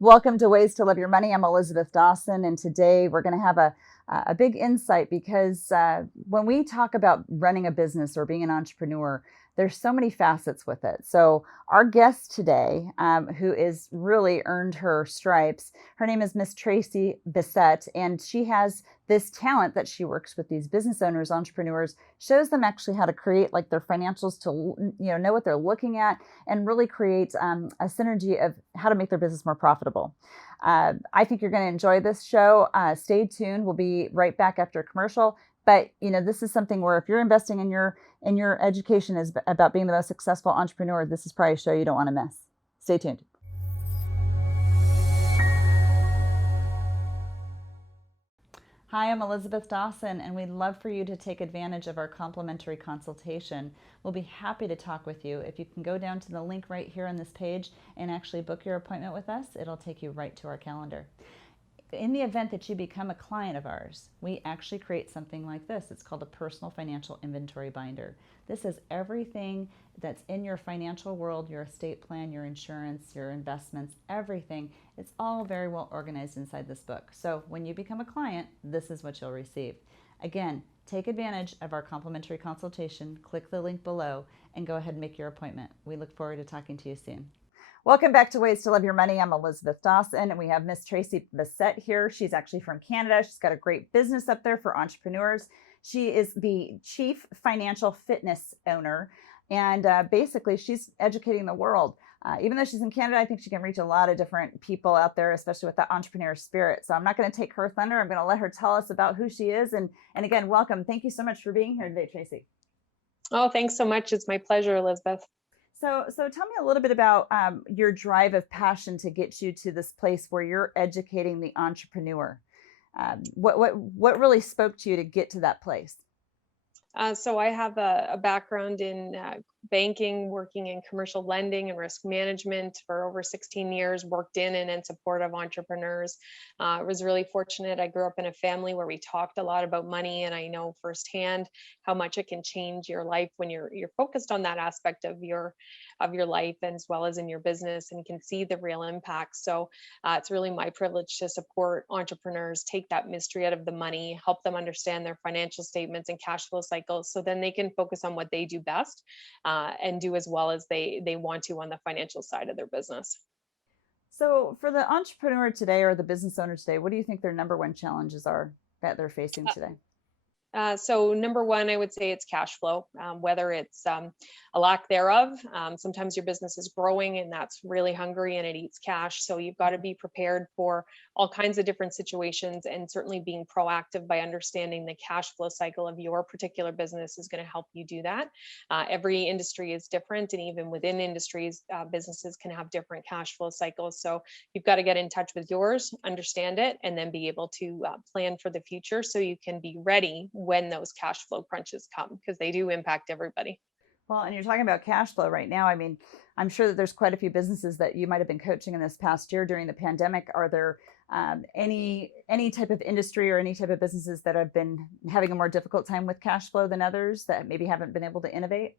Welcome to Ways to Love Your Money. I'm Elisabeth Dawson, and today we're going to have a big insight because when we talk about running a business or being an entrepreneur, there's so many facets with it. So our guest today, who is really earned her stripes, her name is Miss Tracey Bissett, and she has this talent that she works with these business owners, entrepreneurs, shows them actually how to create like their financials to know what they're looking at and really create a synergy of how to make their business more profitable. I think you're going to enjoy this show. Stay tuned. We'll be right back after a commercial. But this is something where if you're investing in your education is about being the most successful entrepreneur, this is probably a show you don't want to miss. Stay tuned. Hi, I'm Elisabeth Dawson, and we'd love for you to take advantage of our complimentary consultation. We'll be happy to talk with you. If you can go down to the link right here on this page and actually book your appointment with us, it'll take you right to our calendar. In the event that you become a client of ours, we actually create something like this. It's called a personal financial inventory binder. This is everything that's in your financial world, your estate plan, your insurance, your investments, everything. It's all very well organized inside this book. So when you become a client, this is what you'll receive. Again, take advantage of our complimentary consultation, click the link below, and go ahead and make your appointment. We look forward to talking to you soon. Welcome back to Ways to Love Your Money. I'm Elisabeth Dawson, and we have Miss Tracey Bissett here. She's actually from Canada. She's got a great business up there for entrepreneurs. She is the Chief Financial Fitness Owner, and basically she's educating the world. Even though she's in Canada, I think she can reach a lot of different people out there, especially with that entrepreneur spirit. So I'm not going to take her thunder. I'm going to let her tell us about who she is. And again, welcome. Thank you so much for being here today, Tracey. Oh, thanks so much. It's my pleasure, Elizabeth. So tell me a little bit about your drive of passion to get you to this place where you're educating the entrepreneur. What really spoke to you to get to that place? So I have a background in banking, working in commercial lending and risk management for over 16 years, worked in and in support of entrepreneurs. I was really fortunate. I grew up in a family where we talked a lot about money, and I know firsthand how much it can change your life when you're focused on that aspect of your life and as well as in your business and can see the real impact. So it's really my privilege to support entrepreneurs, take that mystery out of the money, help them understand their financial statements and cash flow cycles so then they can focus on what they do best and do as well as they want to on the financial side of their business. So for the entrepreneur today or the business owner today, what do you think their number one challenges are that they're facing today? So number one, I would say it's cash flow, whether it's a lack thereof. Sometimes your business is growing and that's really hungry and it eats cash. So you've got to be prepared for all kinds of different situations, and certainly being proactive by understanding the cash flow cycle of your particular business is going to help you do that. Every industry is different, and even within industries, businesses can have different cash flow cycles. So you've got to get in touch with yours, understand it, and then be able to plan for the future so you can be ready when those cash flow crunches come, because they do impact everybody. Well, and you're talking about cash flow right now. I mean, I'm sure that there's quite a few businesses that you might have been coaching in this past year during the pandemic. Are there any type of industry or any type of businesses that have been having a more difficult time with cash flow than others that maybe haven't been able to innovate?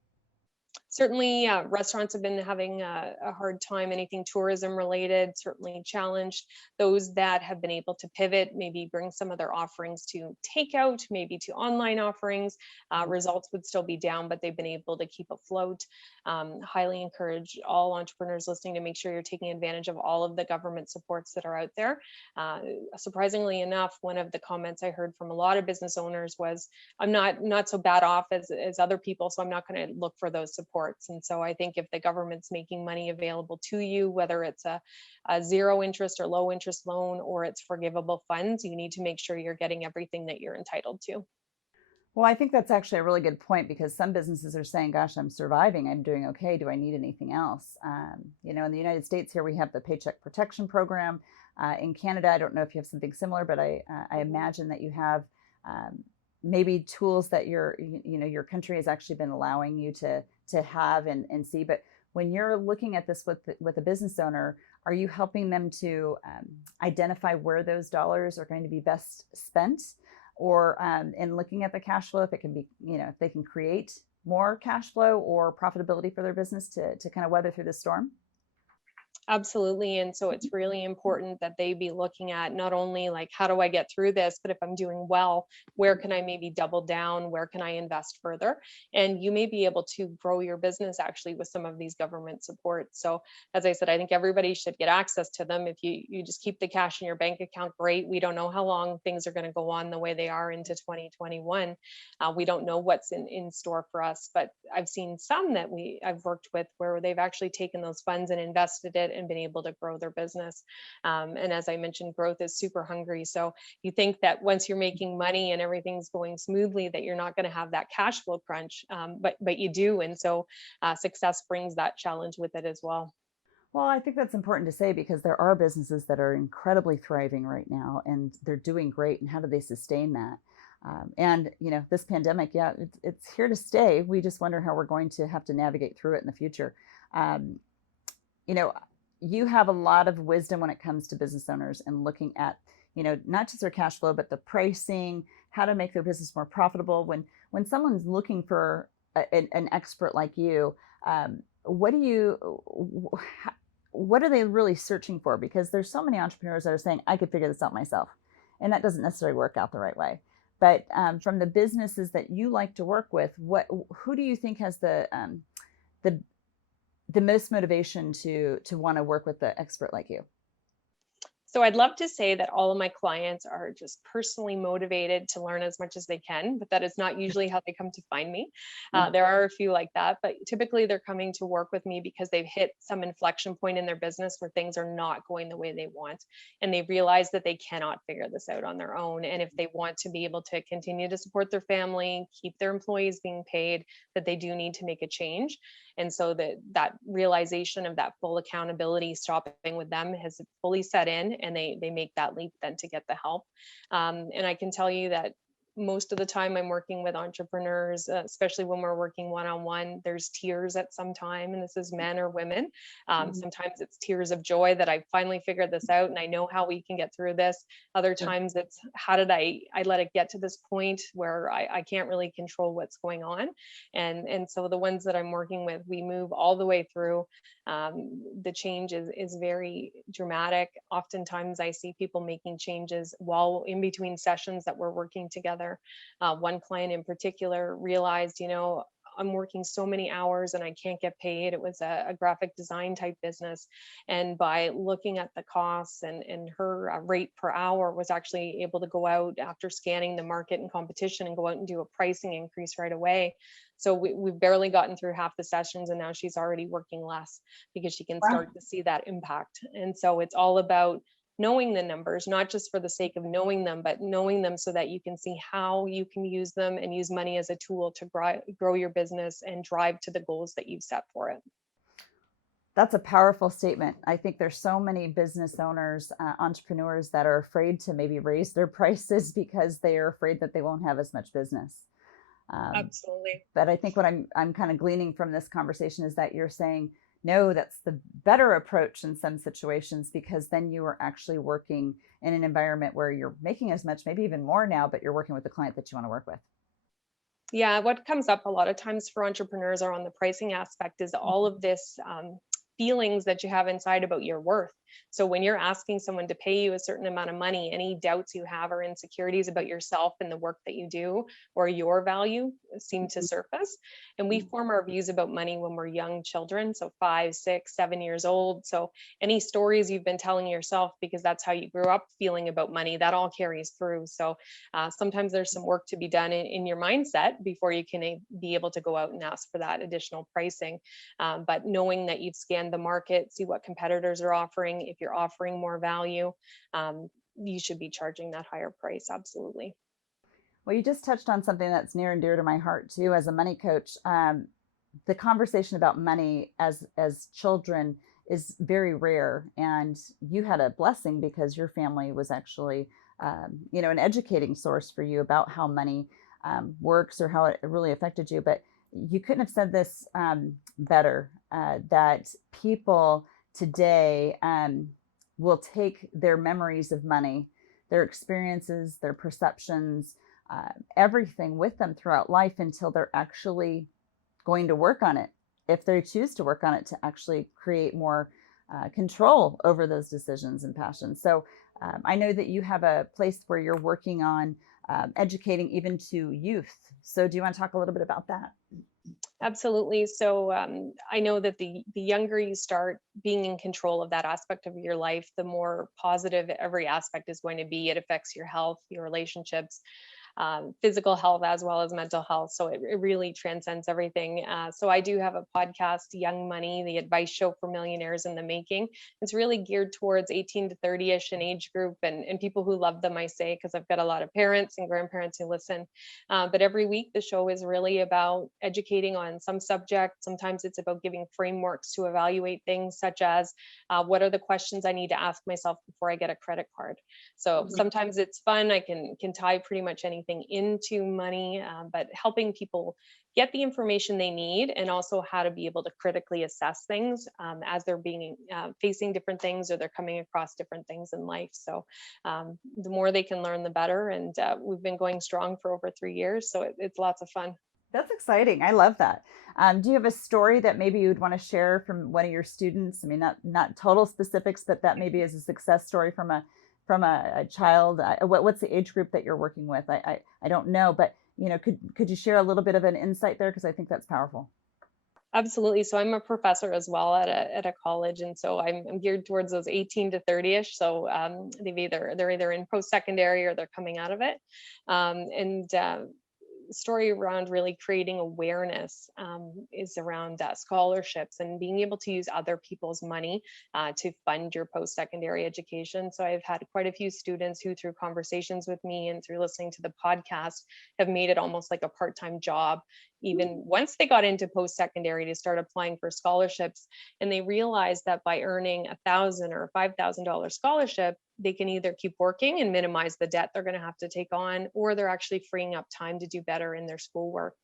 Certainly, restaurants have been having a hard time. Anything tourism related, certainly challenged. Those that have been able to pivot, maybe bring some of their offerings to takeout, maybe to online offerings, results would still be down, but they've been able to keep afloat. Highly encourage all entrepreneurs listening to make sure you're taking advantage of all of the government supports that are out there. Surprisingly enough, one of the comments I heard from a lot of business owners was, "I'm not so bad off as other people, so I'm not going to look for those supports." And so I think if the government's making money available to you, whether it's a zero interest or low interest loan or it's forgivable funds, you need to make sure you're getting everything that you're entitled to. Well, I think that's actually a really good point because some businesses are saying, gosh, I'm surviving. I'm doing okay. Do I need anything else? In the United States here, we have the Paycheck Protection Program. In Canada, I don't know if you have something similar, but I imagine that you have maybe tools that your country has actually been allowing you to have and see. But when you're looking at this with a business owner, are you helping them to identify where those dollars are going to be best spent? Or in looking at the cash flow, if it can be, if they can create more cash flow or profitability for their business to kind of weather through the storm? Absolutely. And so it's really important that they be looking at not only like, how do I get through this, but if I'm doing well, where can I maybe double down? Where can I invest further? And you may be able to grow your business actually with some of these government supports. So as I said, I think everybody should get access to them. If you just keep the cash in your bank account, great. We don't know how long things are going to go on the way they are into 2021. We don't know what's in store for us, but I've seen some that I've worked with where they've actually taken those funds and invested it and been able to grow their business. And as I mentioned, growth is super hungry. So you think that once you're making money and everything's going smoothly, that you're not going to have that cash flow crunch, but you do. And so success brings that challenge with it as well. Well, I think that's important to say because there are businesses that are incredibly thriving right now and they're doing great. And how do they sustain that? And this pandemic, yeah, it's here to stay. We just wonder how we're going to have to navigate through it in the future. Um, you know, you have a lot of wisdom when it comes to business owners and looking at, not just their cash flow, but the pricing, how to make their business more profitable. When someone's looking for an expert like you, what do you, what are they really searching for? Because there's so many entrepreneurs that are saying, I could figure this out myself. And that doesn't necessarily work out the right way. But from the businesses that you like to work with, who do you think has the the most motivation to want to work with the expert like you? So I'd love to say that all of my clients are just personally motivated to learn as much as they can, but that is not usually how they come to find me. Yeah. There are a few like that, but typically they're coming to work with me because they've hit some inflection point in their business where things are not going the way they want. And they realize that they cannot figure this out on their own. And if they want to be able to continue to support their family, keep their employees being paid, that they do need to make a change. And so that realization of that full accountability stopping with them has fully set in, and they make that leap then to get the help. And I can tell you that most of the time I'm working with entrepreneurs, especially when we're working one-on-one, there's tears at some time, and this is men or women. Mhm. Sometimes it's tears of joy that I finally figured this out and I know how we can get through this. Other Yeah. times it's how did I let it get to this point where I can't really control what's going on. And so the ones that I'm working with, we move all the way through. The change is very dramatic. Oftentimes I see people making changes while in between sessions that we're working together. One client in particular realized, I'm working so many hours and I can't get paid. It was a graphic design type business. And by looking at the costs and her rate per hour was actually able to go out after scanning the market and competition and go out and do a pricing increase right away. So we've barely gotten through half the sessions and now she's already working less because she can Wow. start to see that impact. And so it's all about knowing the numbers, not just for the sake of knowing them, but knowing them so that you can see how you can use them and use money as a tool to grow your business and drive to the goals that you've set for it. That's a powerful statement. I think there's so many business owners, entrepreneurs that are afraid to maybe raise their prices because they are afraid that they won't have as much business. Um, Absolutely. but I think what I'm kind of gleaning from this conversation is that you're saying, no, that's the better approach in some situations because then you are actually working in an environment where you're making as much, maybe even more now, but you're working with the client that you want to work with. Yeah, what comes up a lot of times for entrepreneurs are on the pricing aspect is all of this feelings that you have inside about your worth. So when you're asking someone to pay you a certain amount of money, any doubts you have or insecurities about yourself and the work that you do or your value seem to surface. And we form our views about money when we're young children, so 5, 6, 7 years old. So any stories you've been telling yourself because that's how you grew up feeling about money, that all carries through. So sometimes there's some work to be done in your mindset before you can be able to go out and ask for that additional pricing. But knowing that you've scanned the market, see what competitors are offering, if you're offering more value, you should be charging that higher price. Absolutely. Well, you just touched on something that's near and dear to my heart too. As a money coach, the conversation about money as children is very rare, and you had a blessing because your family was actually, an educating source for you about how money works or how it really affected you. But you couldn't have said this better. That people today will take their memories of money, their experiences, their perceptions, everything with them throughout life until they're actually going to work on it. If they choose to work on it to actually create more control over those decisions and passions. So I know that you have a place where you're working on educating even to youth. So do you want to talk a little bit about that? Absolutely. So I know that the younger you start being in control of that aspect of your life, the more positive every aspect is going to be. It affects your health, your relationships, physical health as well as mental health. So it really transcends everything. So I do have a podcast, Young Money, the advice show for millionaires in the making. It's really geared towards 18 to 30-ish an age group, and people who love them, I say, because I've got a lot of parents and grandparents who listen. But every week, the show is really about educating on some subject. Sometimes it's about giving frameworks to evaluate things, such as what are the questions I need to ask myself before I get a credit card. So sometimes it's fun. I can tie pretty much anything into money, but helping people get the information they need, and also how to be able to critically assess things as they're being facing different things, or they're coming across different things in life. So the more they can learn, the better. And we've been going strong for over 3 years, so it's lots of fun. That's exciting. I love that. Do you have a story that maybe you'd want to share from one of your students? I mean, not total specifics, but that maybe is a success story from a child. What's the age group that you're working with? I don't know, but could you share a little bit of an insight there, because I think that's powerful. Absolutely. So I'm a professor as well at a college, and so I'm geared towards those 18 to 30-ish. So they're either in post secondary or they're coming out of it, and story around really creating awareness is around scholarships and being able to use other people's money to fund your post-secondary education. So I've had quite a few students who, through conversations with me and through listening to the podcast, have made it almost like a part-time job, even once they got into post-secondary, to start applying for scholarships. And they realized that by earning $1,000 or $5,000 scholarship, they can either keep working and minimize the debt they're going to have to take on, or they're actually freeing up time to do better in their schoolwork.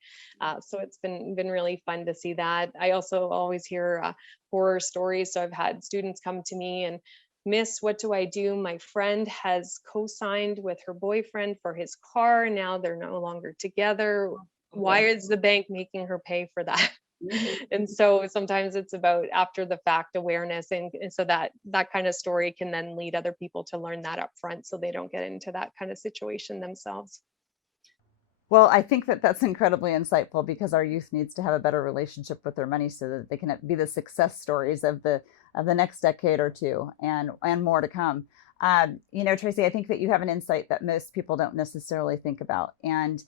So it's been really fun to see that. I also always hear horror stories. So I've had students come to me and, Miss, what do I do? My friend has co-signed with her boyfriend for his car. Now they're no longer together. Why is the bank making her pay for that? And so sometimes it's about after the fact awareness, and so that kind of story can then lead other people to learn that up front, so they don't get into that kind of situation themselves. Well, I think that that's incredibly insightful, because our youth needs to have a better relationship with their money so that they can be the success stories of the next decade or two, and more to come. Tracey, I think that you have an insight that most people don't necessarily think about, and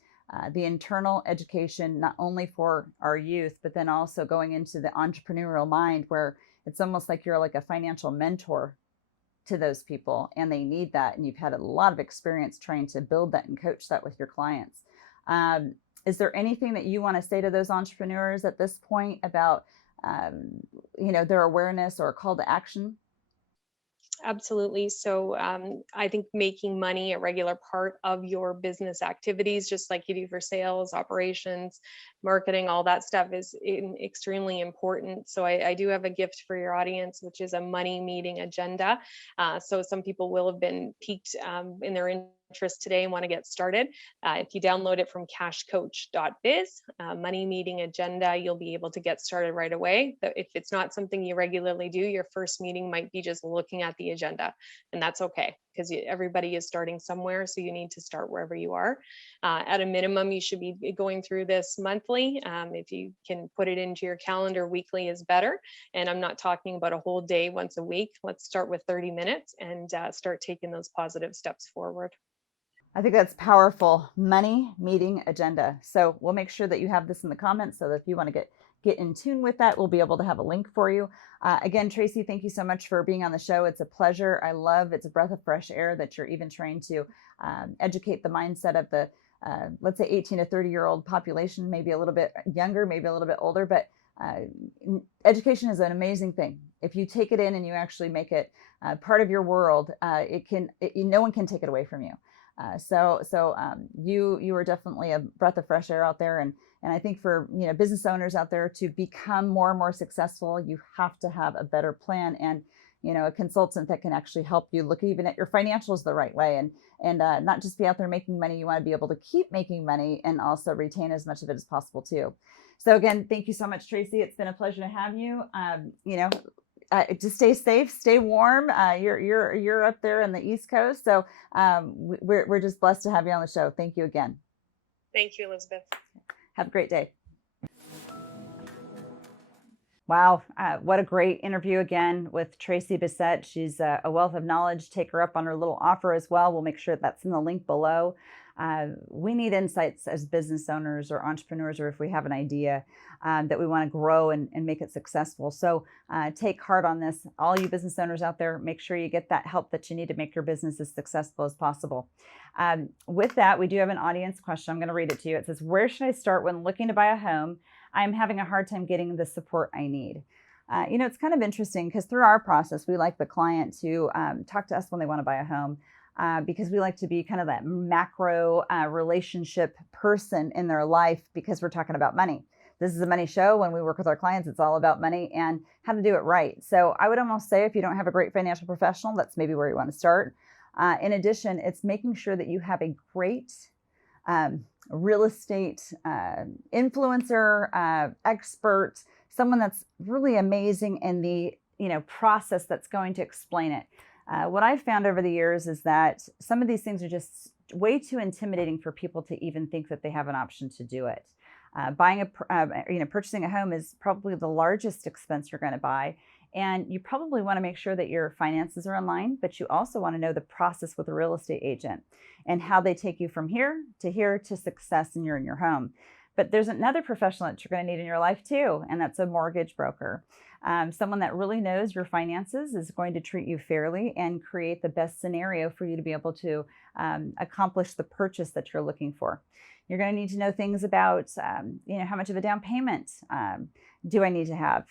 the internal education, not only for our youth, but then also going into the entrepreneurial mind, where it's almost like you're like a financial mentor to those people, and they need that. And you've had a lot of experience trying to build that and coach that with your clients. Is there anything that you want to say to those entrepreneurs at this point about, their awareness or a call to action? Absolutely. So I think making money a regular part of your business activities, just like you do for sales, operations, marketing, all that stuff is extremely important. So I do have a gift for your audience, which is a money meeting agenda. So some people will have been piqued in their interest today and want to get started. If you download it from cashcoach.biz, money meeting agenda, you'll be able to get started right away. If it's not something you regularly do, your first meeting might be just looking at the agenda, and that's okay, because everybody is starting somewhere. So you need to start wherever you are. At a minimum, you should be going through this monthly. If you can put it into your calendar, weekly is better. And I'm not talking about a whole day once a week. Let's start with 30 minutes and start taking those positive steps forward. I think that's powerful. Money meeting agenda. So we'll make sure that you have this in the comments, so that if you want to get in tune with that, we'll be able to have a link for you. Again, Tracey, thank you so much for being on the show. It's a pleasure. It's a breath of fresh air that you're even trying to educate the mindset of the, let's say, 18 to 30-year-old population, maybe a little bit younger, maybe a little bit older, but education is an amazing thing. If you take it in and you actually make it part of your world, no one can take it away from you. You are definitely a breath of fresh air out there, and I think for business owners out there to become more and more successful, you have to have a better plan, and a consultant that can actually help you look even at your financials the right way, and not just be out there making money. You want to be able to keep making money and also retain as much of it as possible too. So again, thank you so much, Tracey. It's been a pleasure to have you. just stay safe, stay warm. You're up there in the East Coast, so we're just blessed to have you on the show. Thank you again. Thank you, Elizabeth. Have a great day. Wow, what a great interview again with Tracey Bissett. She's a wealth of knowledge. Take her up on her little offer as well. We'll make sure that's in the link below. We need insights as business owners or entrepreneurs, or if we have an idea that we want to grow and make it successful. So take heart on this. All you business owners out there, make sure you get that help that you need to make your business as successful as possible. With that, we do have an audience question. I'm going to read it to you. It says, where should I start when looking to buy a home? I'm having a hard time getting the support I need. It's kind of interesting because through our process, we like the client to talk to us when they want to buy a home because we like to be kind of that macro relationship person in their life because we're talking about money. This is a money show. When we work with our clients, it's all about money and how to do it right. So I would almost say if you don't have a great financial professional, that's maybe where you want to start. In addition, it's making sure that you have a great real estate influencer, expert, someone that's really amazing in the process that's going to explain it. What I've found over the years is that some of these things are just way too intimidating for people to even think that they have an option to do it. Purchasing a home is probably the largest expense you're going to buy. And you probably want to make sure that your finances are in line, but you also want to know the process with a real estate agent and how they take you from here to success and you're in your home. But there's another professional that you're going to need in your life too, and that's a mortgage broker. Someone that really knows your finances is going to treat you fairly and create the best scenario for you to be able to accomplish the purchase that you're looking for. You're going to need to know things about, how much of a down payment do I need to have?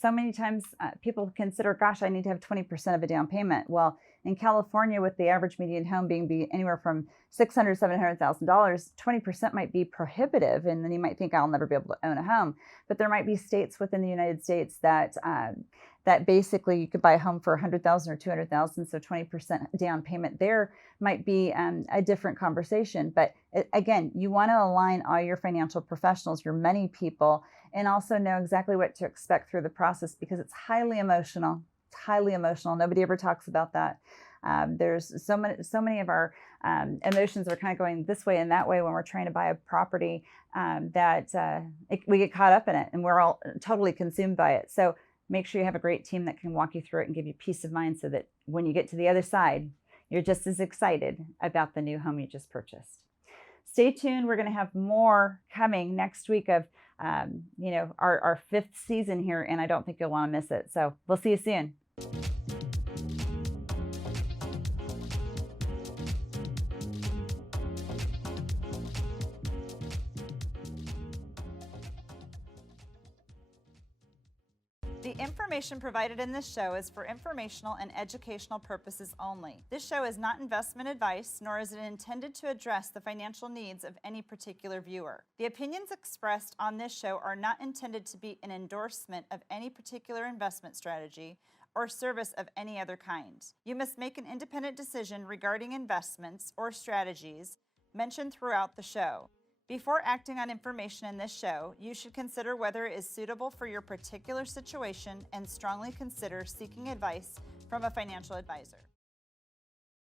So many times people consider, gosh, I need to have 20% of a down payment. Well, in California, with the average median home being anywhere from $600,000 to $700,000, 20% might be prohibitive. And then you might think I'll never be able to own a home. But there might be states within the United States that basically you could buy a home for $100,000 or $200,000. So 20% down payment there might be a different conversation. But again, you want to align all your financial professionals, your money people, and also know exactly what to expect through the process because it's highly emotional. It's highly emotional. Nobody ever talks about that. There's so many of our emotions are kind of going this way and that way when we're trying to buy a property that we get caught up in it and we're all totally consumed by it. So make sure you have a great team that can walk you through it and give you peace of mind so that when you get to the other side, you're just as excited about the new home you just purchased. Stay tuned. We're going to have more coming next week of, our 5th season here, and I don't think you'll want to miss it. So we'll see you soon. The information provided in this show is for informational and educational purposes only. This show is not investment advice, nor is it intended to address the financial needs of any particular viewer. The opinions expressed on this show are not intended to be an endorsement of any particular investment strategy or service of any other kind. You must make an independent decision regarding investments or strategies mentioned throughout the show. Before acting on information in this show, you should consider whether it is suitable for your particular situation and strongly consider seeking advice from a financial advisor.